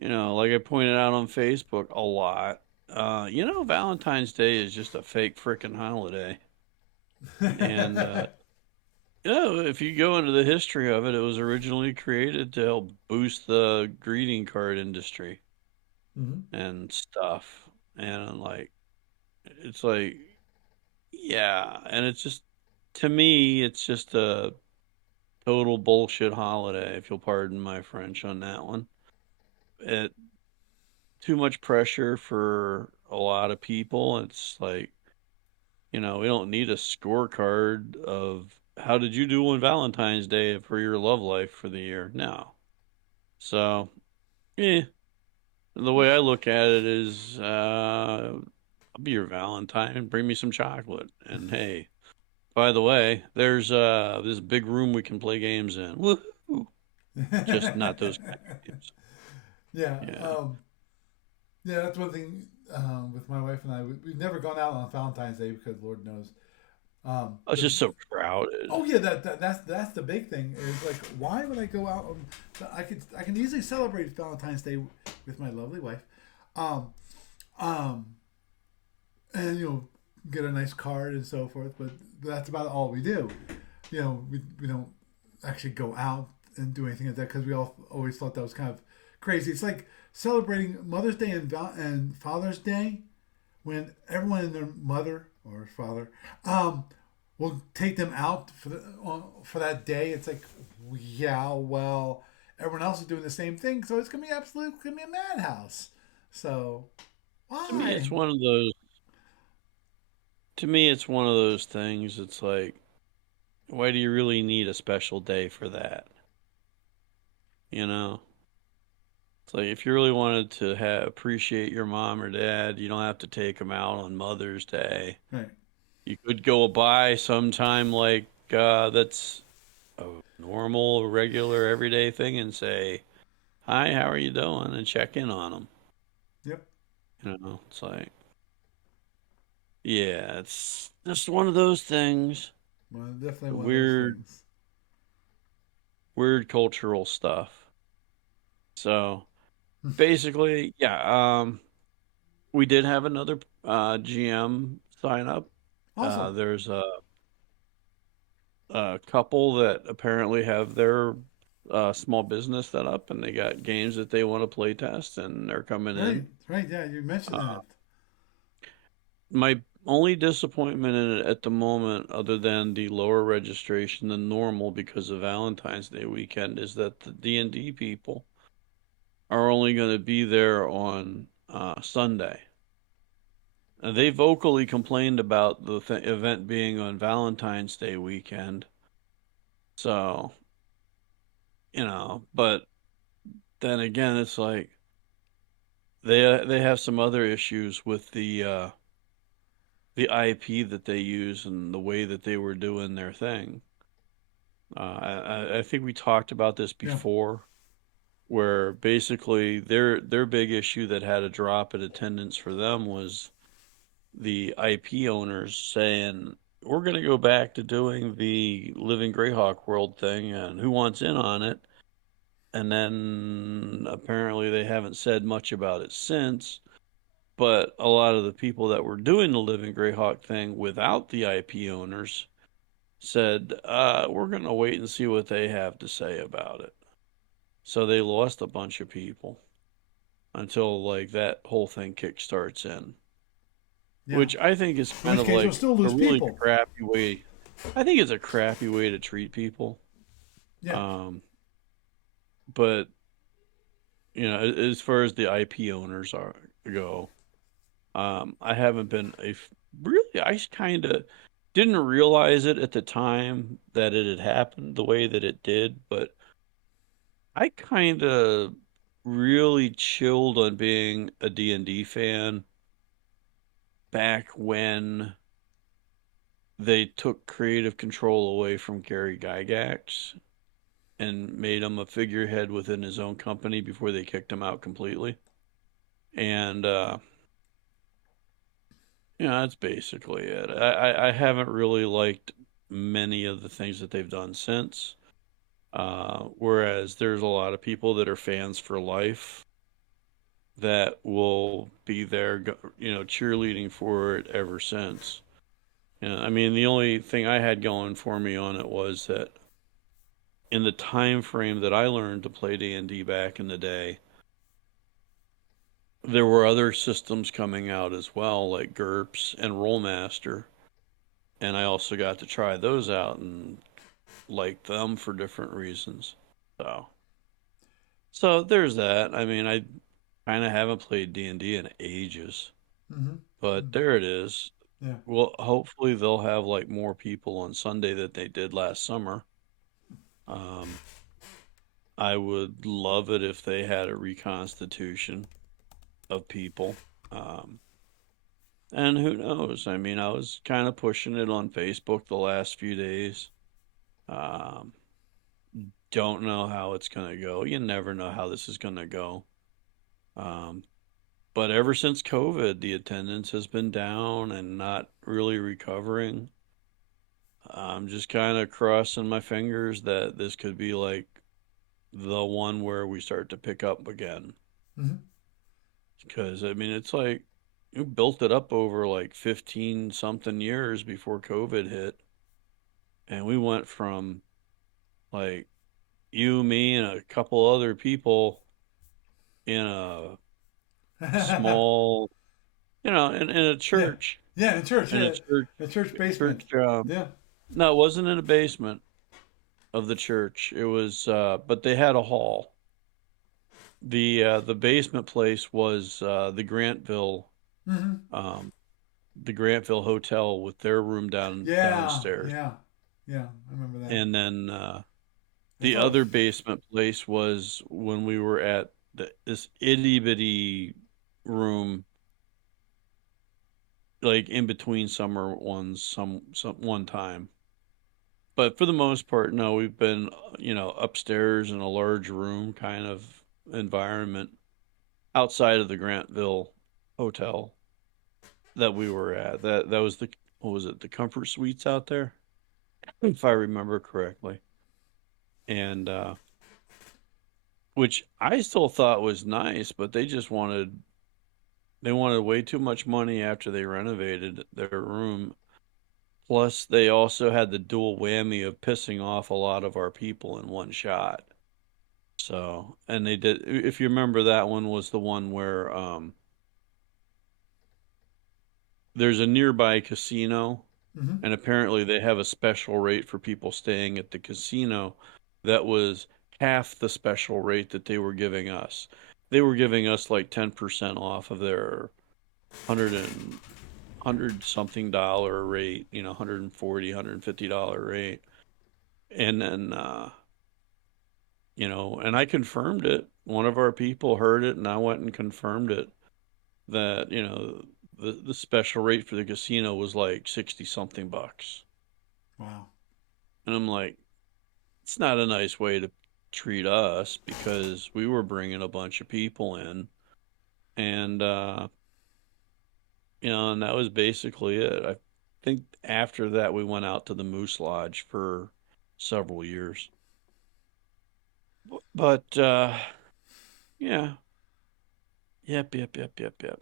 I pointed out on Facebook a lot, Valentine's Day is just a fake freaking holiday. And, if you go into the history of it, it was originally created to help boost the greeting card industry Mm-hmm. and stuff. And it's like, yeah. And it's just, to me, it's just a total bullshit holiday, if you'll pardon my French on that one. It too much pressure for a lot of people. It's like, we don't need a scorecard of how did you do on Valentine's Day for your love life for the year. No. So, yeah, the way I look at it is, I'll be your Valentine and bring me some chocolate. And hey, by the way, there's this big room we can play games in. Woohoo! Just not those kind of games. Yeah. Yeah. Yeah, that's one thing with my wife and I. We've never gone out on Valentine's Day because Lord knows. It's The just so crowded. Oh yeah, that's the big thing. Is like, why would I go out? I can easily celebrate Valentine's Day with my lovely wife, um, um, and get a nice card and so forth. But that's about all we do. We don't actually go out and do anything like that because we all always thought that was kind of crazy. It's like celebrating Mother's Day and Father's Day when everyone and their mother or father will take them out for that day. It's like, yeah, well, everyone else is doing the same thing, so it's gonna be a madhouse. So To me, why? it's one of those. To me, it's one of those things. It's like, why do you really need a special day for that? You know, it's like if you really wanted to appreciate your mom or dad, you don't have to take them out on Mother's Day. Right. You could go by sometime like that's a normal, regular, everyday thing and say, "Hi, how are you doing?" and check in on them. Yep. It's like, Yeah, it's just one of those things. Well, definitely one of those Weird, things. weird cultural stuff. So basically, yeah, we did have another GM sign up. Awesome. There's a couple that apparently have their small business set up, and they got games that they want to play test, and they're coming Right, in. right. Yeah, you mentioned Uh, that. my only disappointment in it at the moment, other than the lower registration than normal because of Valentine's Day weekend, is that the D&D people are only going to be there on Sunday. And they vocally complained about the event being on Valentine's Day weekend. So, but then again, it's like they have some other issues with the IP that they use and the way that they were doing their thing. I think we talked about this Yeah, before, where basically their big issue that had a drop in attendance for them was the IP owners saying we're going to go back to doing the Living Greyhawk World thing and who wants in on it. And then apparently they haven't said much about it since. But a lot of the people that were doing the Living Greyhawk thing without the IP owners said, we're going to wait and see what they have to say about it. So they lost a bunch of people until like that whole thing kickstarts in, yeah. which I think is In kind which of case, you'll like still a lose really people. crappy way. I think it's a crappy way to treat people. Yeah. Um, but as far as the IP owners are go, I haven't been really. I kind of didn't realize it at the time that it had happened the way that it did, but I kind of really chilled on being a D&D fan back when they took creative control away from Gary Gygax and made him a figurehead within his own company before they kicked him out completely. And that's basically it. I haven't really liked many of the things that they've done since. Whereas there's a lot of people that are fans for life that will be there, cheerleading for it ever since. Yeah, I mean, the only thing I had going for me on it was that in the time frame that I learned to play D&D back in the day, there were other systems coming out as well, like GURPS and Rollmaster, and I also got to try those out and like them for different reasons. So, so there's that. I mean, I kind of haven't played D&D in ages, Mm-hmm. but there it is. Yeah. Well, hopefully they'll have like more people on Sunday than they did last summer. Um, I would love it if they had a reconstitution of people. Um, and who knows? I mean, I was kind of pushing it on Facebook the last few days. Um, don't know how it's going to go. You never know how this is going to go. Um, but ever since COVID, the attendance has been down and not really recovering. I'm just kind of crossing my fingers that this could be like the one where we start to pick up again. Mm-hmm. Because, I mean, it's like you built it up over like 15 something years before COVID hit. And we went from like you, me, and a couple other people in a small, in a Yeah. church, Yeah, in church. in a Yeah, church, a church basement. church, Yeah. no, it wasn't in a basement of the church. It was, but they had a hall. The basement place was Mm-hmm. um, the Grantville Hotel with their room Yeah. downstairs, Yeah. Yeah. I remember that. and then I the thought. other basement place was when we were at this itty bitty room, like in between summer ones, some one time. But for the most part, no, we've been upstairs in a large room kind of environment outside of the Grantville Hotel. that we were at. That was the what was it? The Comfort Suites out there, if I remember correctly. And which I still thought was nice, but they wanted way too much money after they renovated their room. Plus, they also had the dual whammy of pissing off a lot of our people in one shot. So, and they did, if you remember, that one was the one where there's a nearby casino, Mm-hmm. and apparently they have a special rate for people staying at the casino that was half the special rate that they were giving us. They were giving us like 10% off of their 100 something dollar rate, you know, 140, $150 rate. And then you know, and I confirmed it. One of our people heard it and I went and confirmed it that, you know, the special rate for the casino was like 60 something bucks. Wow. And I'm like, it's not a nice way to treat us because we were bringing a bunch of people in and you know, and that was basically it. I think after that we went out to the Moose Lodge for several years. But yeah, yep. Because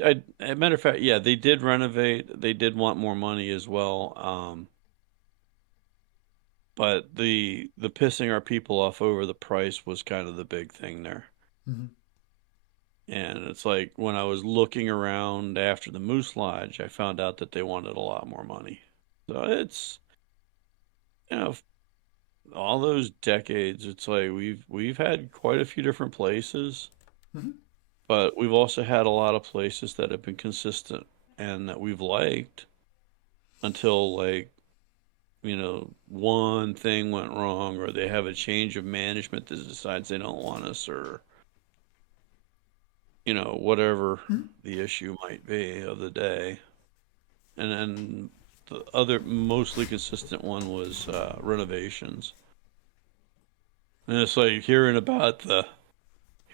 as a matter of fact, yeah, they did renovate. They did want more money as well. But the pissing our people off over the price was kind of the big thing there. Mm-hmm. And it's like when I was looking around after the Moose Lodge, I found out that they wanted a lot more money. So it's, you know, all those decades, it's like we've had quite a few different places, Mm-hmm. but we've also had a lot of places that have been consistent and that we've liked until like, you know, one thing went wrong or they have a change of management that decides they don't want us or, you know, whatever Mm-hmm. the issue might be of the day. And then the other mostly consistent one was renovations. And it's like hearing about the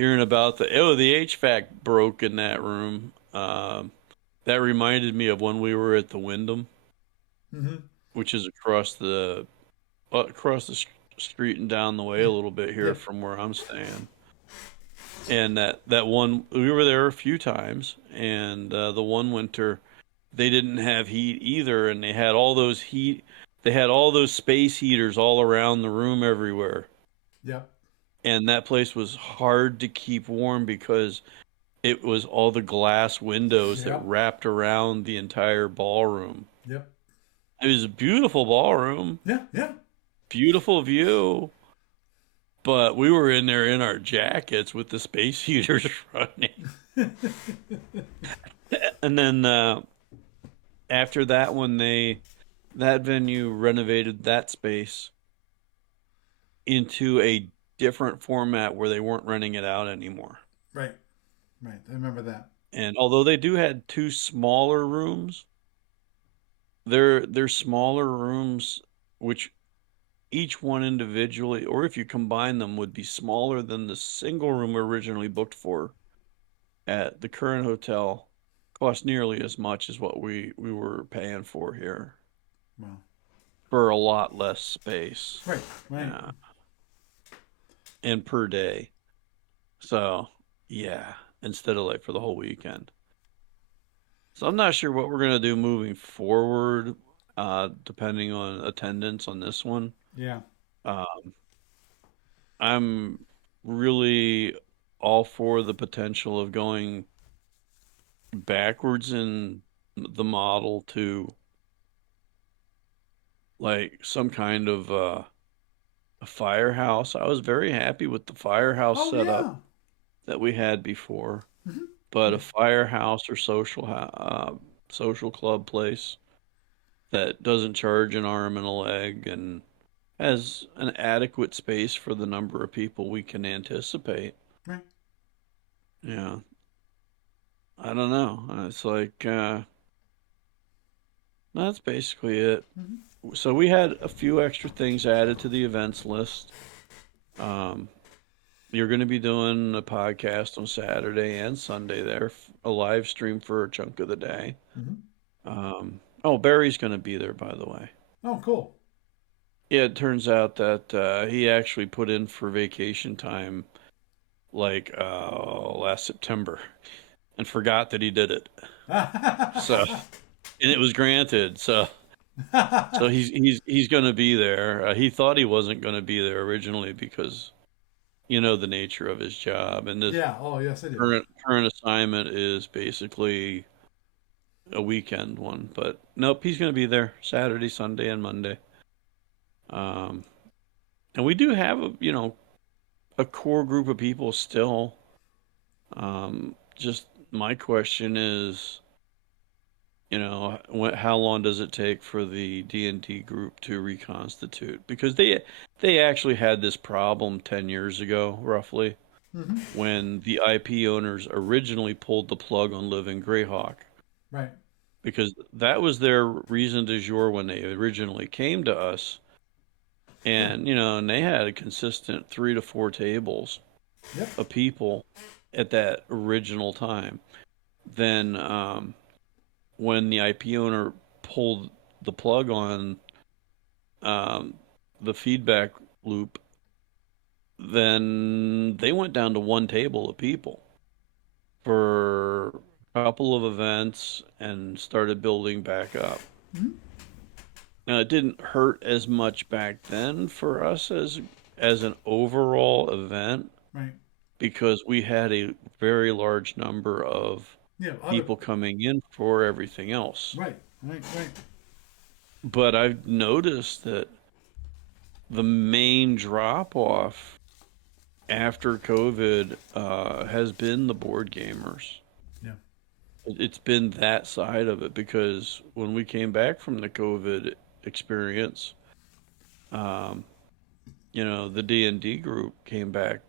oh the HVAC broke in that room. That reminded me of when we were at the Wyndham, Mm-hmm. which is across the street and down the way Yeah. a little bit here Yep. from where I'm staying. And that one we were there a few times, and the one winter they didn't have heat either, and they had all those space heaters all around the room everywhere, Yep. and that place was hard to keep warm because it was all the glass windows that Yep. wrapped around the entire ballroom. Yep. It was a beautiful ballroom, Yeah. Yeah. beautiful view, but we were in there in our jackets with the space heaters running. And then after that one, that venue renovated that space into a different format where they weren't renting it out anymore. Right. Right. I remember that. And although they do had two smaller rooms, they're smaller rooms, which each one individually, or if you combine them, would be smaller than the single room originally booked for at the current hotel. Cost nearly as much as what we were paying for here Wow. for a lot less space. Right. Right. Yeah, and per day. So yeah, instead of like for the whole weekend. So I'm not sure what we're gonna do moving forward, depending on attendance on this one. Yeah. Uh, I'm really all for the potential of going backwards in the model to like some kind of a firehouse. I was very happy with the firehouse Oh setup yeah. that we had before, Mm-hmm. but a Yeah. firehouse or social club place that doesn't charge an arm and a leg and has an adequate space for the number of people we can anticipate. Right. Yeah, I don't know. It's like that's basically it. Mm-hmm. So we had a few extra things added to the events list. Um, you're going to be doing a podcast on Saturday and Sunday there, a live stream for a chunk of the day. Mm-hmm. Oh, Barry's going to be there, by the way. Oh, cool. Yeah, it turns out that he actually put in for vacation time like last September and forgot that he did it. So, and it was granted. So he's going to be there. He thought he wasn't going to be there originally because the nature of his job, and this Yeah. Oh, yes, I do. current assignment is basically a weekend one. But nope, he's going to be there Saturday, Sunday, and Monday. Um, and we do have a core group of people still. Just my question is, how long does it take for the D&D group to reconstitute? Because they actually had this problem 10 years ago, roughly, Mm-hmm. when the IP owners originally pulled the plug on Living Greyhawk. Right. Because that was their reason du jour when they originally came to us. And, and they had a consistent 3 to 4 tables Yep. of people at that original time. Then, when the IP owner pulled the plug on the feedback loop, then they went down to 1 table of people for a couple of events and started building back up. Mm-hmm. Now, it didn't hurt as much back then for us as an overall event, Right. because we had a very large number of Yeah. people coming in for everything else. Right. Right. Right. But I've noticed that the main drop off after COVID has been the board gamers. Yeah. It's been that side of it, because when we came back from the COVID experience, the D&D group came back.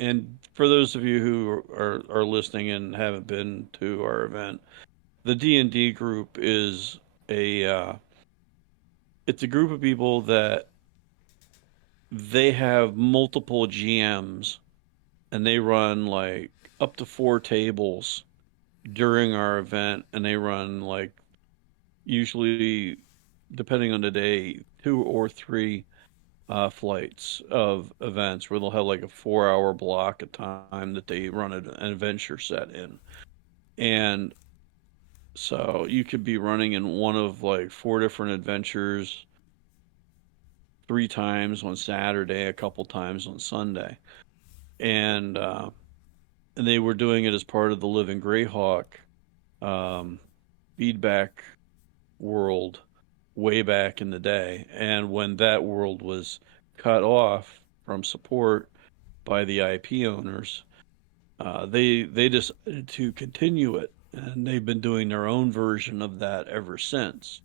And for those of you who are listening and haven't been to our event, the D&D group is it's a group of people that they have multiple GMs, and they run like up to 4 tables during our event, and they run like, usually, depending on the day, 2 or 3 flights of events where they'll have like a 4-hour block of time that they run an adventure set in. And so you could be running in one of like 4 different adventures 3 times on Saturday, a couple times on Sunday. And they were doing it as part of the Living Greyhawk feedback world way back in the day. And when that world was cut off from support by the IP owners, they decided to continue it, and they've been doing their own version of that ever since.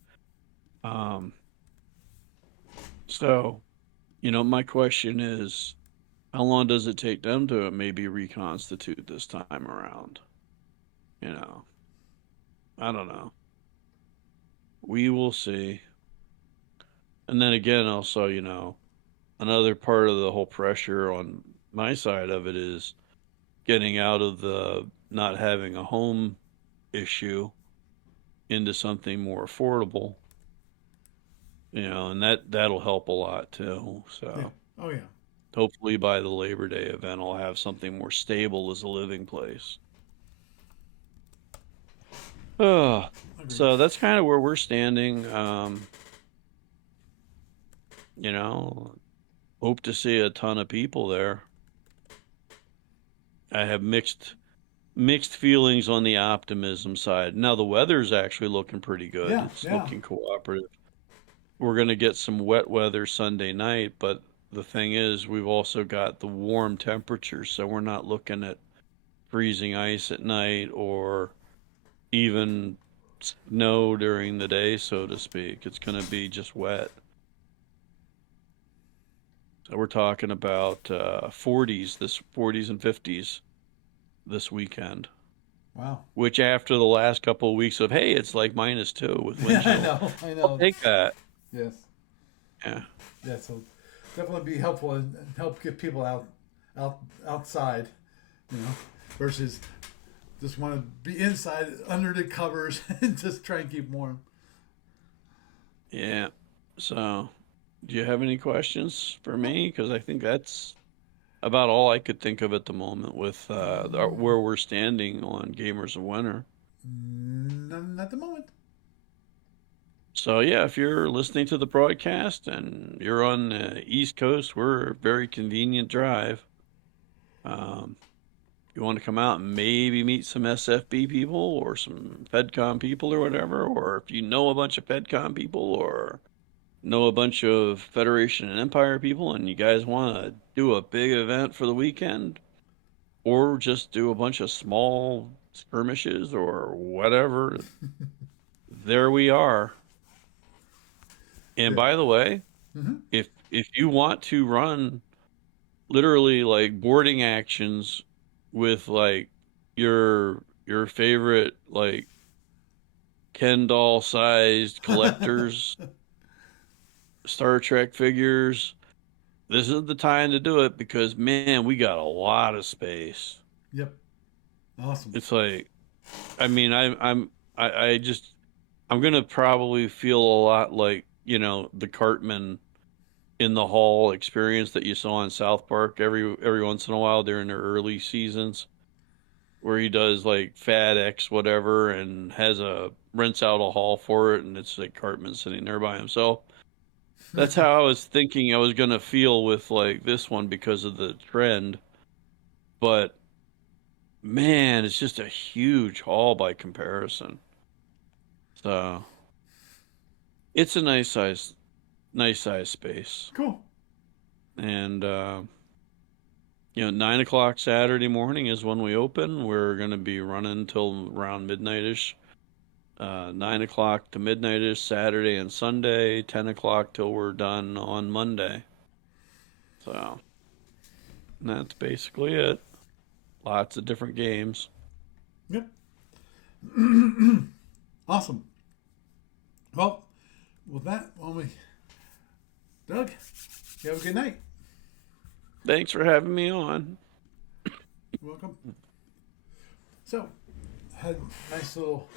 So, my question is, how long does it take them to maybe reconstitute this time around? I don't know. We will see. And then again, also, another part of the whole pressure on my side of it is getting out of the not having a home issue into something more affordable, and that'll help a lot too. So Yeah. Oh, yeah. hopefully by the Labor Day event, I'll have something more stable as a living place. So that's kind of where we're standing. Hope to see a ton of people there. I have mixed feelings on the optimism side. Now the weather's actually looking pretty good. Yeah, It's yeah. looking cooperative. We're going to get some wet weather Sunday night, but the thing is, we've also got the warm temperatures, so we're not looking at freezing ice at night or even snow during the day, so to speak. It's going to be just wet. So we're talking about 40s and 50s this weekend. Wow. Which, after the last couple of weeks of, hey, it's like -2 with wind chill. I know. I'll take that. Yes. Yeah. Yeah. So definitely be helpful and help get people out outside, you know, versus just want to be inside under the covers and just try and keep warm. Yeah. So, do you have any questions for me? Because I think that's about all I could think of at the moment with where we're standing on Gamers of Winter. None at the moment. So yeah, if you're listening to the broadcast and you're on the East Coast, we're a very convenient drive. Um, you want to come out and maybe meet some SFB people or some FedCom people or whatever, or if you know a bunch of FedCom people or know a bunch of Federation and Empire people and you guys want to do a big event for the weekend, or just do a bunch of small skirmishes or whatever, there we are. And Yeah. by the way, Mm-hmm. if you want to run literally like boarding actions with like your favorite like Ken doll sized collectors, Star Trek figures, this is the time to do it because man, we got a lot of space. Yep. Awesome. It's like, I mean, I just I'm gonna probably feel a lot like, the Cartman in the hall experience that you saw in South Park every once in a while during their early seasons, where he does like Fat X whatever and has a rents out a hall for it, and it's like Cartman sitting there by himself. That's how I was thinking I was gonna feel with like this one because of the trend, but man, it's just a huge hall by comparison. So it's a nice size space. Cool. And 9 o'clock Saturday morning is when we open. We're gonna be running till around midnightish. 9 o'clock to midnightish Saturday and Sunday. 10 o'clock till we're done on Monday. So that's basically it. Lots of different games. Yep. Awesome. Well, with that, Doug, you have a good night. Thanks for having me on. You're welcome. So, had a nice little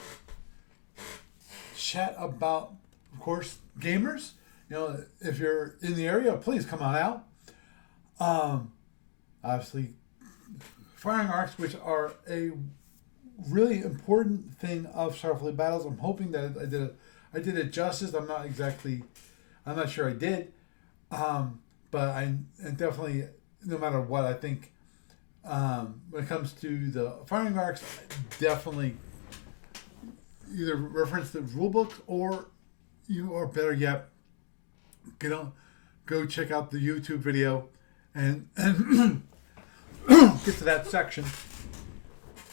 chat about, of course, gamers. If you're in the area, please come on out. Obviously, firing arcs, which are a really important thing of Starfleet battles. I'm hoping that I did it justice. I'm not sure I did, but I and definitely, no matter what, I think when it comes to the firing arcs, definitely either reference the rule book or better yet, go check out the YouTube video and get to that section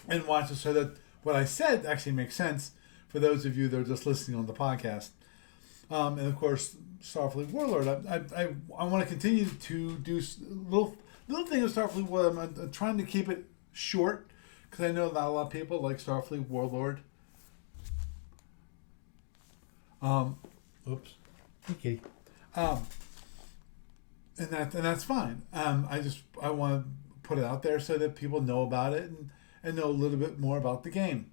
and watch it so that what I said actually makes sense for those of you that are just listening on the podcast. And of course, Starfleet Warlord. I want to continue to do little thing with Starfleet Warlord. I'm trying to keep it short because I know not a lot of people like Starfleet Warlord. Oops. Okay. And that's fine. I want to put it out there so that people know about it and know a little bit more about the game.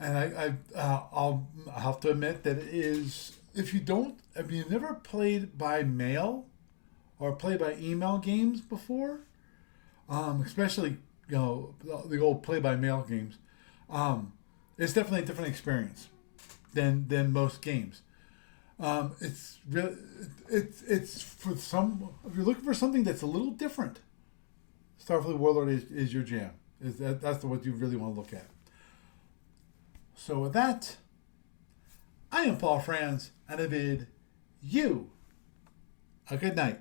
And I'll have to admit that it is, if you've never played by mail or played by email games before, especially the old play by mail games, it's definitely a different experience than most games. It's really it's for some, if you're looking for something that's a little different, Starfleet Warlord is your jam. That's what you really want to look at. So with that, I am Paul Franz, and I bid you a good night.